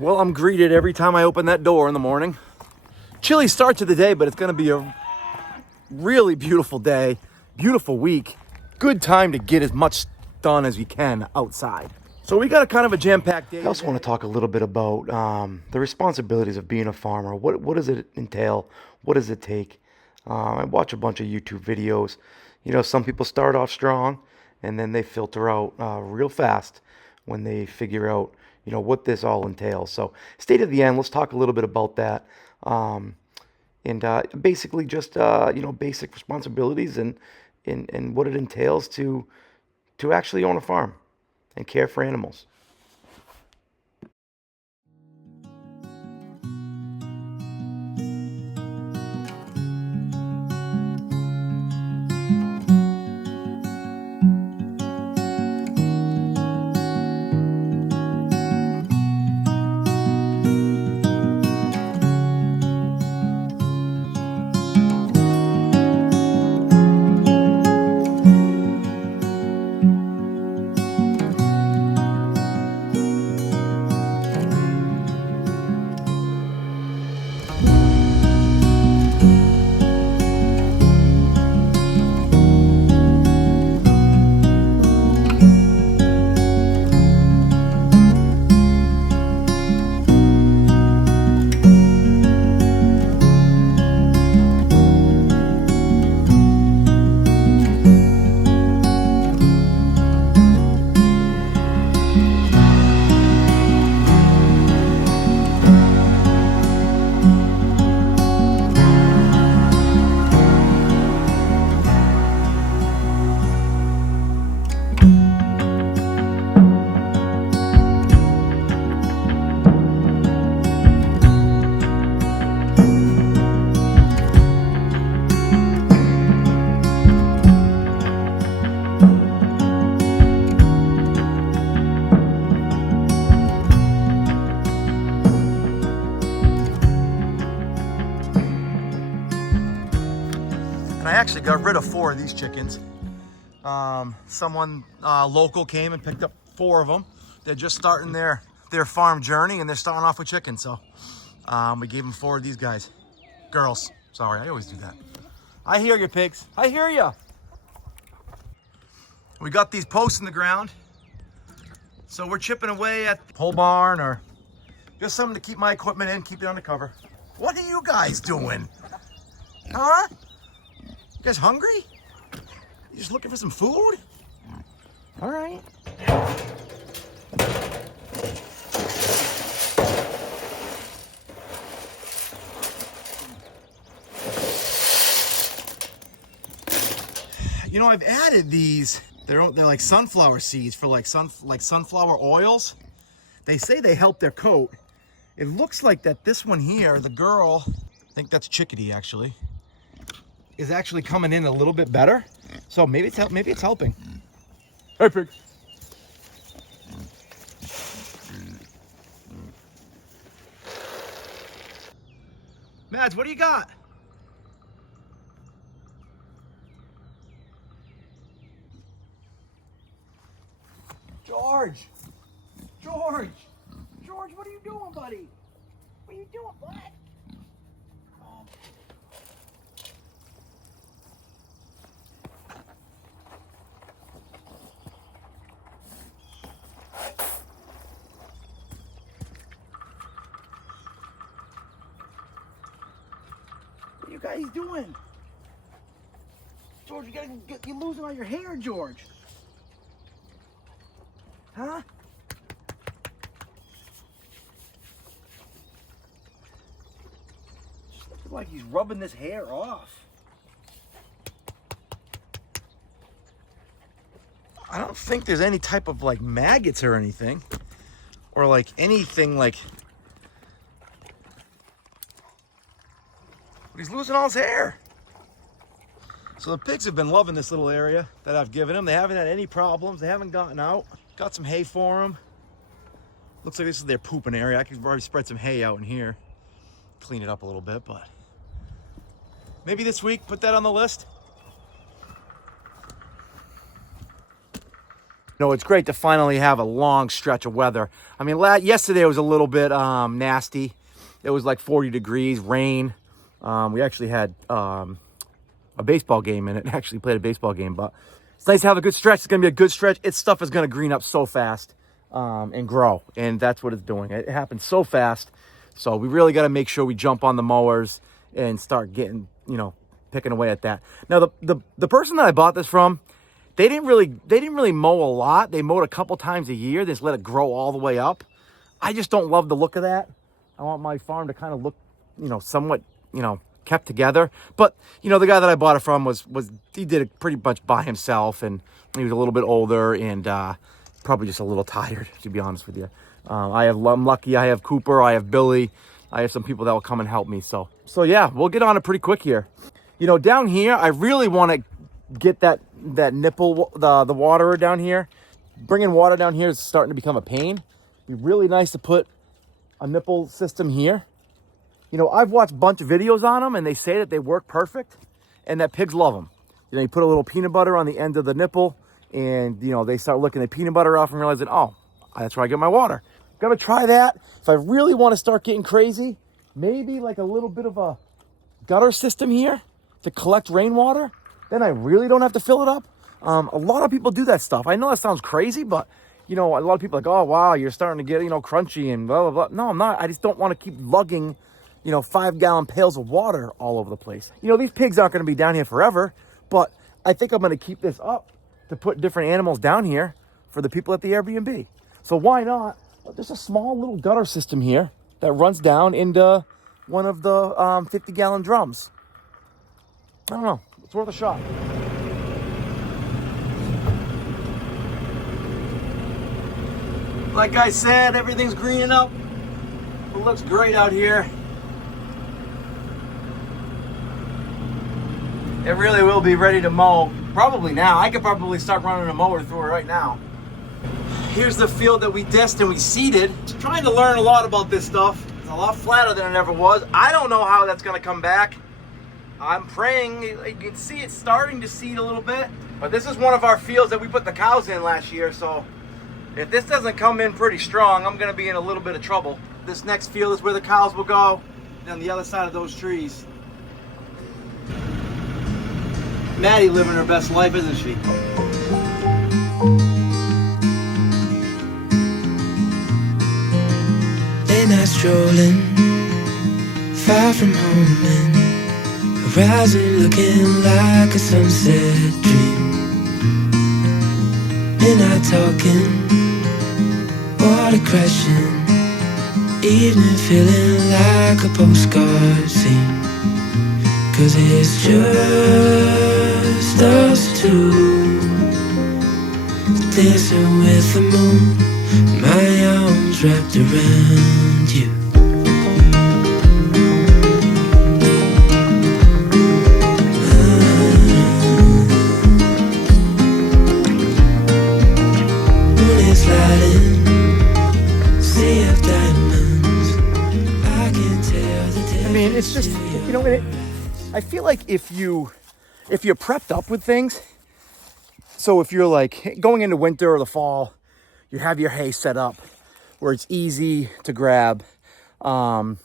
Well, I'm greeted every time I open that door in the morning. Chilly start to the day, but it's going to be a really beautiful day, beautiful week. Good time to get as much done as you can outside. So we got a kind of a jam-packed day. I also want to talk a little bit about the responsibilities of being a farmer. What does it entail? What does it take? I watch a bunch of YouTube videos. You know, some people start off strong and then they filter out real fast when they figure out, you know, what this all entails. So stay to the end. Let's talk a little bit about that. And basically just, you know, basic responsibilities and what it entails to actually own a farm and care for animals. And I actually got rid of 4 of these chickens. Someone local came and picked up 4 of them. They're just starting their farm journey and they're starting off with chickens. So we gave them 4 of these guys. Girls, sorry, I always do that. I hear you, pigs. I hear you. We got these posts in the ground. So we're chipping away at the pole barn or just something to keep my equipment in, keep it under cover. What are you guys doing? Huh? You guys hungry? You just looking for some food? All right. You know, I've added these. They're like sunflower seeds for like sunflower oils. They say they help their coat. It looks like that this one here, the girl, I think that's Chickadee actually, is actually coming in a little bit better. So maybe it's helping. Hey, pig. Mads, what do you got? George! George! George, what are you doing, buddy? What are you doing, bud? What are you guys doing? George, you're losing all your hair, George. Huh? Just looks like he's rubbing this hair off. I don't think there's any type of like maggots or anything. Or like anything like... But he's losing all his hair. So the pigs have been loving this little area that I've given them. They haven't had any problems. They haven't gotten out. Got some hay for them. Looks like this is their pooping area. I could already spread some hay out in here. Clean it up a little bit, but maybe this week, put that on the list. No, it's great to finally have a long stretch of weather. I mean, yesterday was a little bit nasty. It was like 40 degrees, rain. We actually had a baseball game in it. Actually played a baseball game, but it's nice to have a good stretch. It's going to be a good stretch. Its stuff is going to green up so fast and grow, and that's what it's doing. It happens so fast. So we really got to make sure we jump on the mowers and start getting, picking away at that. Now, the person that I bought this from, they didn't really mow a lot. They mowed a couple times a year. They just let it grow all the way up. I just don't love the look of that. I want my farm to kind of look, somewhat, kept together. But, the guy that I bought it from he did it pretty much by himself, and he was a little bit older and probably just a little tired, to be honest with you. I'm lucky. I have Cooper. I have Billy. I have some people that will come and help me. So yeah, we'll get on it pretty quick here. Down here, I really want to get that nipple, the waterer down here. Bringing water down here is starting to become a pain. It'd be really nice to put a nipple system here. I've watched a bunch of videos on them, and they say that they work perfect and that pigs love them. You put a little peanut butter on the end of the nipple, and, they start licking the peanut butter off and realizing, oh, that's where I get my water. Gonna try that. If I really want to start getting crazy, maybe like a little bit of a gutter system here to collect rainwater. Then I really don't have to fill it up. A lot of people do that stuff. I know that sounds crazy, but a lot of people are like, oh, wow, you're starting to get, crunchy and blah, blah, blah. No, I'm not. I just don't want to keep lugging, 5-gallon pails of water all over the place. These pigs aren't going to be down here forever, but I think I'm going to keep this up to put different animals down here for the people at the Airbnb. So why not? There's a small little gutter system here that runs down into one of the 50-gallon drums. I don't know. It's worth a shot. Like I said, everything's greening up. It looks great out here. It really will be ready to mow. Probably now. I could probably start running a mower through it right now. Here's the field that we dissed and we seeded. Just trying to learn a lot about this stuff. It's a lot flatter than it ever was. I don't know how that's going to come back. I'm praying. You can see it starting to seed a little bit. But this is one of our fields that we put the cows in last year. So if this doesn't come in pretty strong, I'm going to be in a little bit of trouble. This next field is where the cows will go. On the other side of those trees. Maddie living her best life, isn't she? Night strolling, far from home and horizon looking like a sunset dream. Midnight talking, water crashing, evening feeling like a postcard scene. 'Cause it's just us two, dancing with the moon, my arms wrapped around you. Moon is lighting, sea of diamonds, I can tell the difference. I mean, it's just, I feel like if you're prepped up with things, so if you're like going into winter or the fall, you have your hay set up where it's easy to grab. You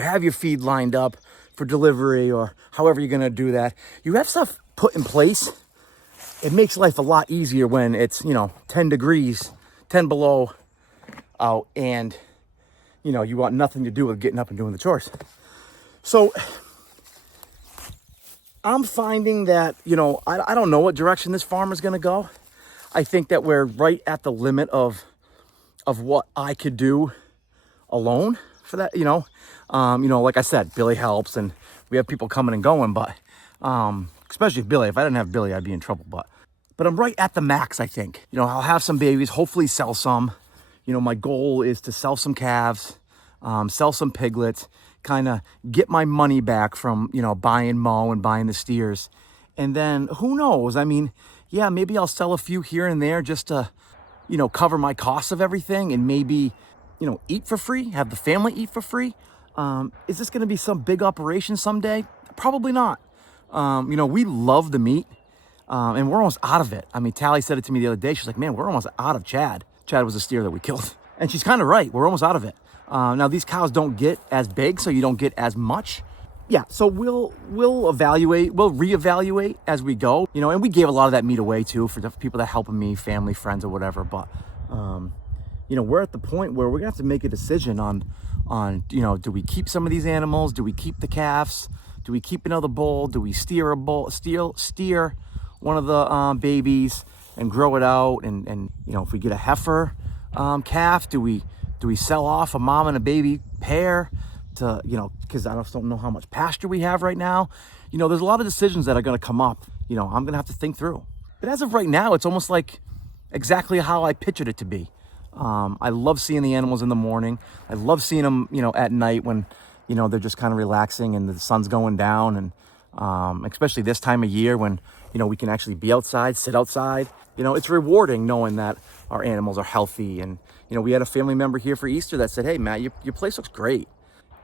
have your feed lined up for delivery or however you're going to do that. You have stuff put in place. It makes life a lot easier when it's, 10 degrees, 10 below out, and, you want nothing to do with getting up and doing the chores. So I'm finding that, I don't know what direction this farm is going to go. I think that we're right at the limit of what I could do alone for that, like I said, Billy helps and we have people coming and going, but especially Billy. If I didn't have Billy, I'd be in trouble. But I'm right at the max, I think. I'll have some babies, hopefully sell some. My goal is to sell some calves, sell some piglets, kind of get my money back from, buying Mo and buying the steers. And then who knows? I mean, yeah, maybe I'll sell a few here and there just to, cover my costs of everything and maybe, eat for free, have the family eat for free. Is this going to be some big operation someday? Probably not. We love the meat. And we're almost out of it. I mean, Tally said it to me the other day. She's like, man, we're almost out of Chad. Chad was a steer that we killed. And she's kind of right. We're almost out of it. Now, these cows don't get as big, so you don't get as much. Yeah, so we'll reevaluate as we go, you know, and we gave a lot of that meat away too for the people that helping me, family, friends, or whatever. But, you know, we're at the point where we're gonna have to make a decision on, you know, do we keep some of these animals? Do we keep the calves? Do we keep another bull? Do we steer one of the still and grow it out? And you know, if we get a heifer calf, do we sell off a mom and a baby pair to, you know, because I just don't know how much pasture we have right now. You know, there's a lot of decisions that are going to come up, you know, I'm going to have to think through. But as of right now, it's almost like exactly how I pictured it to be. I love seeing the animals in the morning. I love seeing them, you know, at night when, you know, they're just kind of relaxing and the sun's going down. And especially this time of year when, you know, we can actually be outside, sit outside. You know, it's rewarding knowing that our animals are healthy. And, you know, we had a family member here for Easter that said, hey, Matt, your place looks great.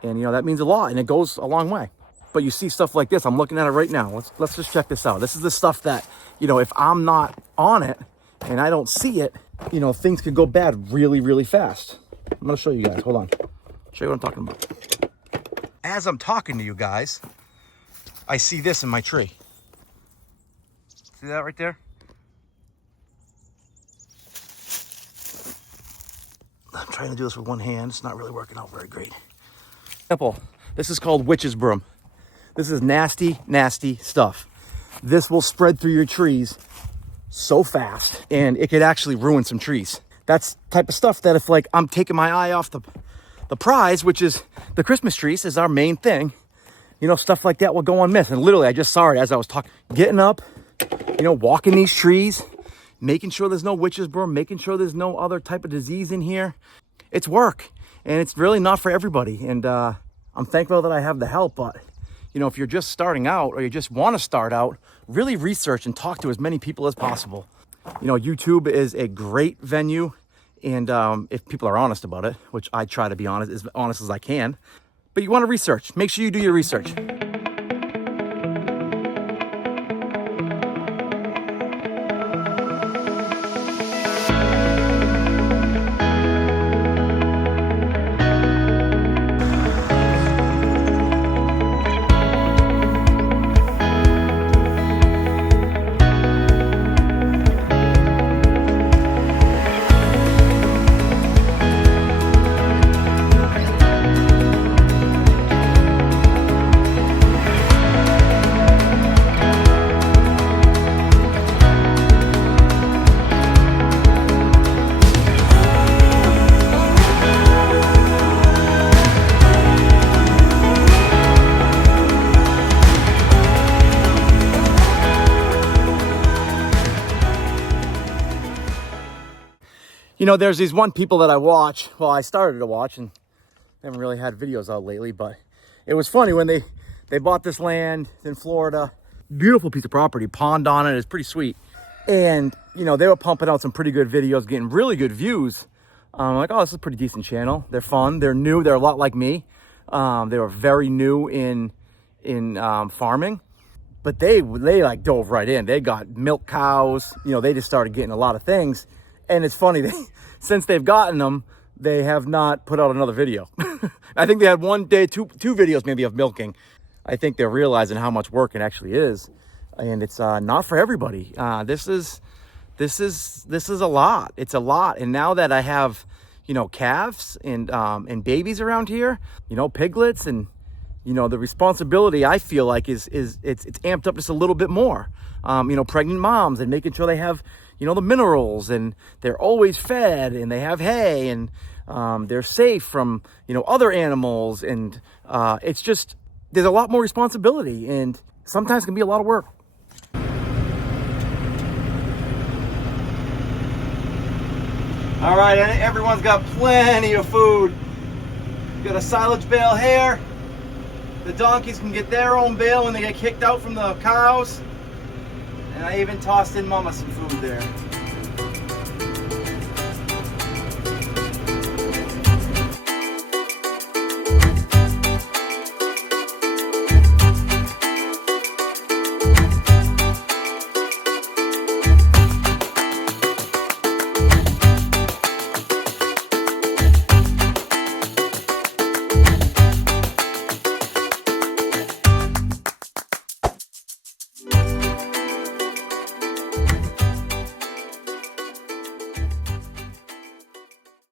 And, you know, that means a lot and it goes a long way. But you see stuff like this. I'm looking at it right now. Let's just check this out. This is the stuff that, you know, if I'm not on it and I don't see it, you know, things could go bad really, really fast. I'm going to show you guys. Hold on. Show you what I'm talking about. As I'm talking to you guys, I see this in my tree. See that right there? I'm trying to do this with one hand. It's not really working out very great. Simple. This is called witch's broom. This is nasty, nasty stuff. This will spread through your trees so fast, and it could actually ruin some trees. That's type of stuff that if, like, I'm taking my eye off the prize, which is the Christmas trees, is our main thing. You know, stuff like that will go unmissed. And literally, I just saw it as I was talking. Getting up, you know, walking these trees, making sure there's no witch's broom, making sure there's no other type of disease in here. It's work, and it's really not for everybody. And I'm thankful that I have the help, but, you know, if you're just starting out or you just want to start out, really research and talk to as many people as possible. You know, YouTube is a great venue, and if people are honest about it, which I try to be honest as I can, but you want to research. Make sure you do your research. You know, there's these one people that I watch. Well, I started to watch and haven't really had videos out lately, but it was funny when they bought this land in Florida. Beautiful piece of property, pond on it, it's pretty sweet. And, you know, they were pumping out some pretty good videos, getting really good views. I'm like, oh, this is a pretty decent channel. They're fun, they're new, they're a lot like me. They were very new in farming, but they like dove right in. They got milk cows, you know, they just started getting a lot of things. And it's funny, since they've gotten them, they have not put out another video. I think they had one day, two videos maybe of milking. I think they're realizing how much work it actually is. And it's not for everybody. This is a lot. It's a lot. And now that I have, you know, calves and babies around here, you know, piglets, and, you know, the responsibility I feel like is it's amped up just a little bit more. You know, pregnant moms and making sure they have, you know, the minerals, and they're always fed, and they have hay, and they're safe from, you know, other animals. And it's just, there's a lot more responsibility, and sometimes it can be a lot of work. All right, everyone's got plenty of food. Got a silage bale here. The donkeys can get their own bale when they get kicked out from the cows. And I even tossed in Mama some food there.